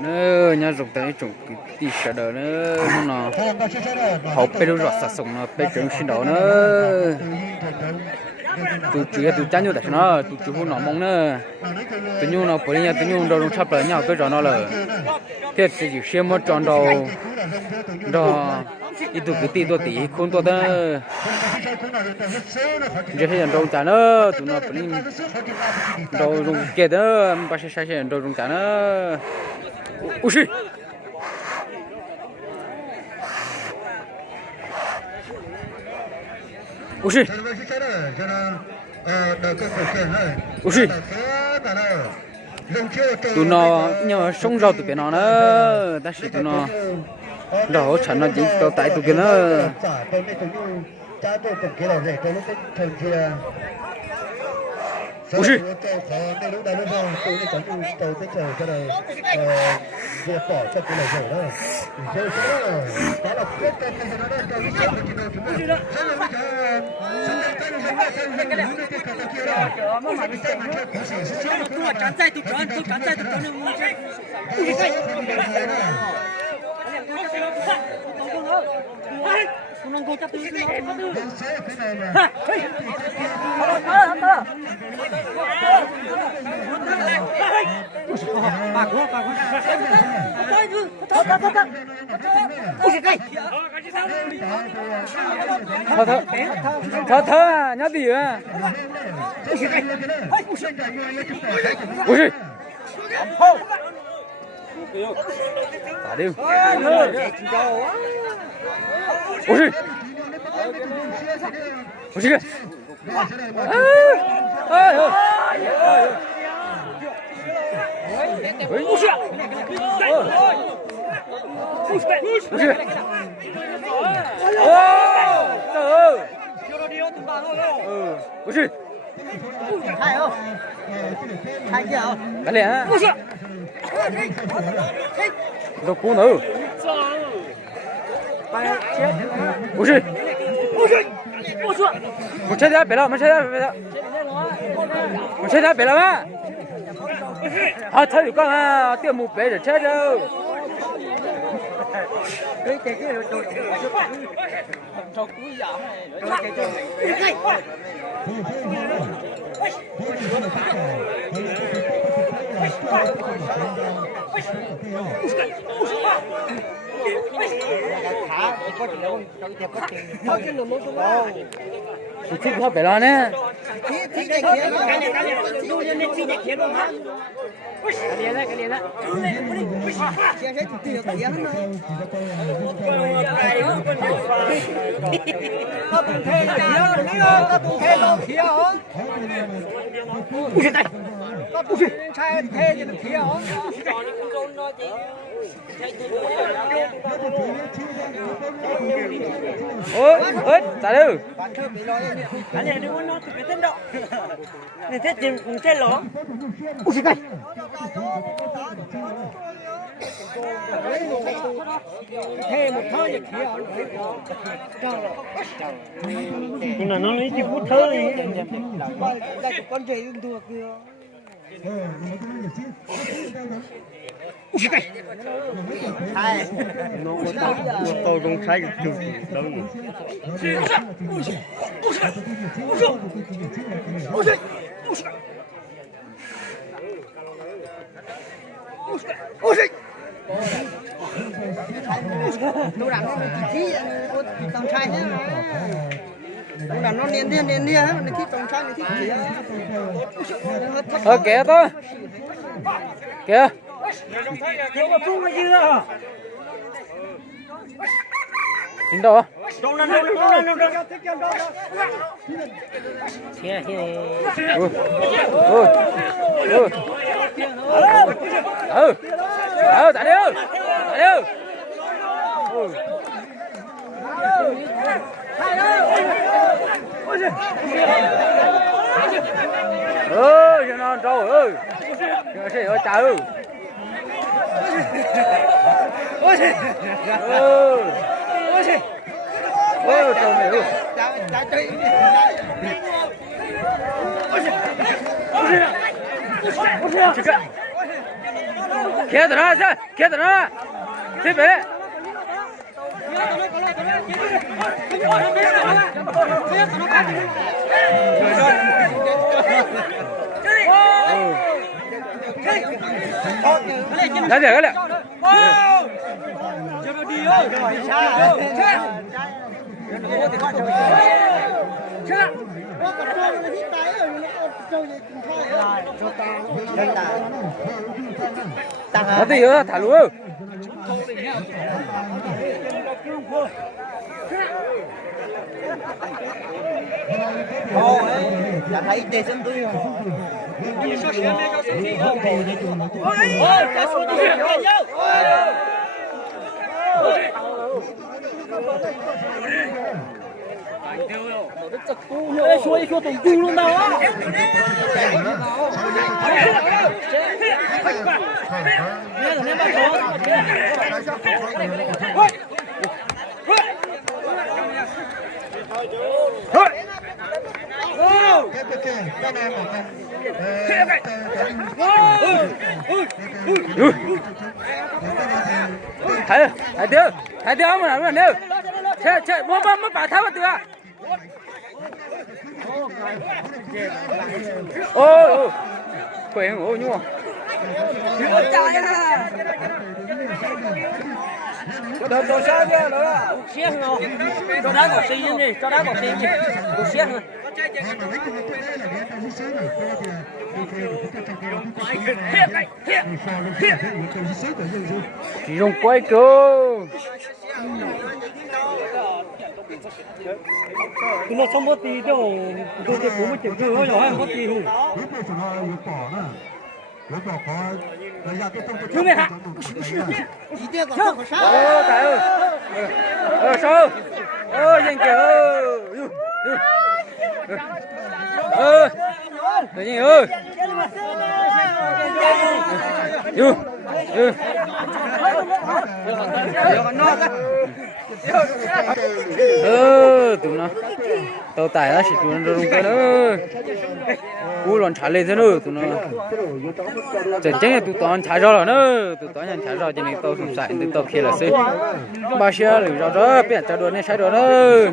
nữa nhà dùng tới trồng tí sợ đỡ nữa nó học bây giờ sát sống nó bây giờ xin đó nữa tụi cha nhau tại nó tụi chú nó mong nữa tụi nhau nó bởi nhà tụi nhau đâu sắp lại nhau cái trò nó là thế thì chỉ xem một tròn đầu đó ít tụi cái tí không tụi đó giờ thấy đâu trả nữa tụi nó bởi đâu dùng kia đó bác sĩ sai đâu dùng trả nữa ui xì ui xì ui xì tụi nó nhưng mà sống rau tụi bên nó nữa ta sẽ tụi nó đó chẳng nó chỉ có tại tụi kia nữa ui xì không có chấp tư thơ nhá gì à ui tả đi ui ui cái này đồ cũ nữa ui một chết ra别了，没chết ra别了，没chết ra别了吗？好，他有干啊，电木别的chết đâu。你这个别了呢？ôi ơi tại đâu anh này đừng có nói tụi cái tên đó này thế chừng cùng chơi lỗ ui cái thế một thơ vậy kia nhưng mà nó lấy chỉ phút thơ này đây của con rể đừng thuộc kia hai nó tao trong sai cái chữ đâu tôi làm nó chỉ tông sai thế tôi làm nó liền đi nên thích tông sai nên thích kìa tôi kìa chính đâu tại đâu cho nó trâu ơi cho nó ơi trời ơi trâu này ơi kia đó ra kia đó thế về来点，来点。nó thì thả lúa đã thấy tê sinh tươi rồi. Xuôi tổng cung luôn đâu á. Hai đứa mà làm đâu? Chơi mua bà tháo vào tựa. Ôi, quên ôi nhung. Đồ sao kia đó là xiên rồi. Cho đá cỏ xi đi, cho đá cỏ xi đi. Đồ xiên rồi. Chỉ dùng quay cơ. Nó xong mất tí đâu, tôi sẽ bố mới chịu cơ rồi hay mất tí hù. Chú mẹ hả? Ý tiếc còn không có sao. Trời ơi. Sao? Nhìn kìa. Tự nhiên ơi. Tụi nó tàu tải nó chỉ tụi nó rung cái nữa cú lon trả lên thế nữa tụi nó chẳng chẳng tụi tao trả rồi nữa tụi tao nhận trả rồi cho nên tao không xài tụi tao kia là xí ba xe rồi bây giờ trả đuổi này xài đuổi nữa